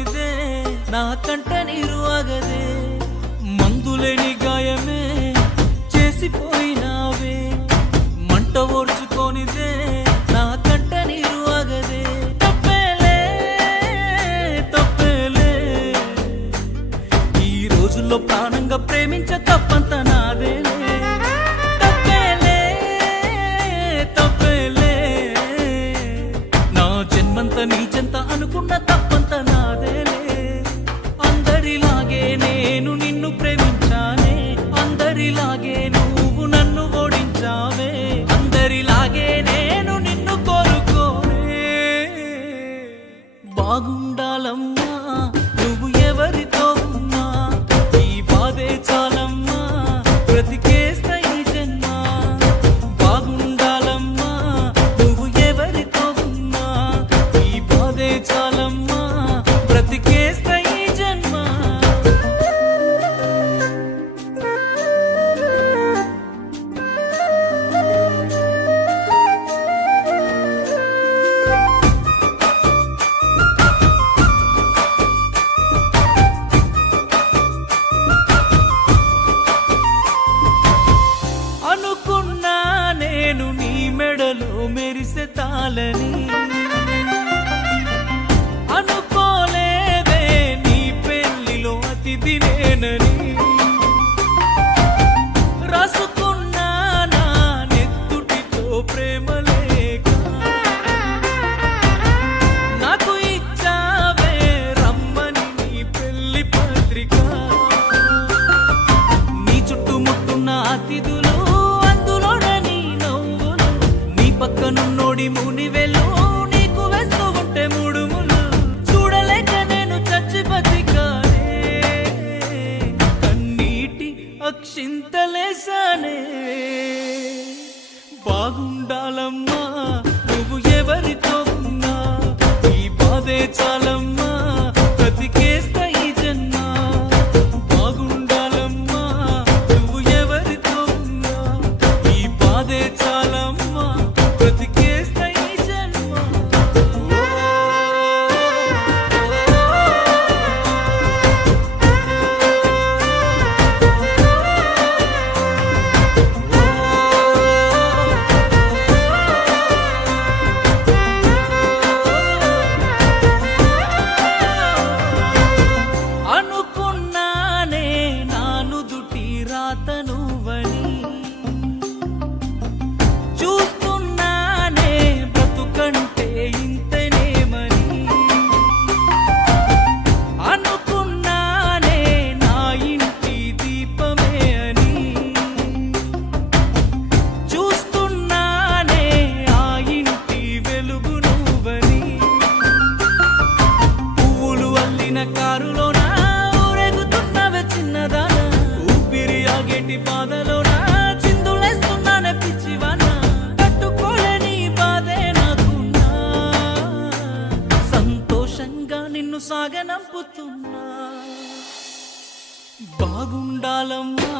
ఓర్చుకొనిదే నా కంట నీరు ఆగదే మందులేని గాయమే చేసిపోయినావే మంట ఓర్చుకొనిదే నా కంట నీరు ఆగదే తప్పేలే తప్పేలే ఈ రోజుల్లో ప్రాణంగా ప్రేమించ తప్పంత నాదేలే తప్పేలే తప్పేలే నా జన్మంత నీ చెంత అనుకున్న తప్పంత నాదేలే అందరిలాగే నేను నిన్ను ప్రేమించానే అందరిలాగే నువ్వు నన్ను ఓడించావే అందరిలాగే నేను నిన్ను కోరుకోనే బాగుండాలమ్మా నువ్వు ఎవరితో ఉన్నా ఈ బాధే చాలమ్మా బ్రతికేస్తా ఈ జన్మ బాగుండాలమ్మా నువ్వు ఎవరితో ఉన్నా ఈ బాధే చాలమ్మా బ్రతికేస్తా ఈ జన్మ అనుకున్నా నేను నీ మెడలో మెరిసే తాళని అనుకోలేదే నీ పెళ్లిలో అతిథి నేనని రాసుకున్నా నా నెత్తుటితో ప్రేమ లేక నాకు ఇచ్చావే రమ్మని నీ పెళ్లి పత్రిక నీ చుట్టుముట్టున్న అతిథులు అందులోనే నీ నవ్వులు నీ పక్కనున్నోడి మునివెలు నీకు వేస్తూ ఉంటే ముడుములు చూడలేక నేను చచ్చి బతికానే కన్నీటి అక్షింతలేసానే బాగుండాలమ్మా నువ్వు ఎవరితో ఉన్నా ఈ బాధే చాలమ్మా బ్రతికేస్తా ఈ జన్మ బాగుండాలమ్మా నువ్వు ఎవరితో ఉన్నా ఈ బాధే చాలమ్మా బ్రతికేస్తా ఈ జన్మ అనుకున్నానే నాను దుటి రాత నువ్వని చూస్తున్నానే బ్రతుకంటే ఇంతనేమని అనుకున్నానే నా ఇంటి దీపమే అని చూస్తున్నానే ఆ ఇంటి వెలుగు నువ్వని పువ్వులు అల్లిన కారులోన ఊరేగుతున్నవే చిన్నదానా ఊపిరి ఆగేటి బాధలోన చిందులేస్తున్నానే పిచ్చివానా తట్టుకోలేని బాధే నాకున్నా సంతోషంగా నిన్ను సాగనంపుతున్నా బాగుండాలమ్మా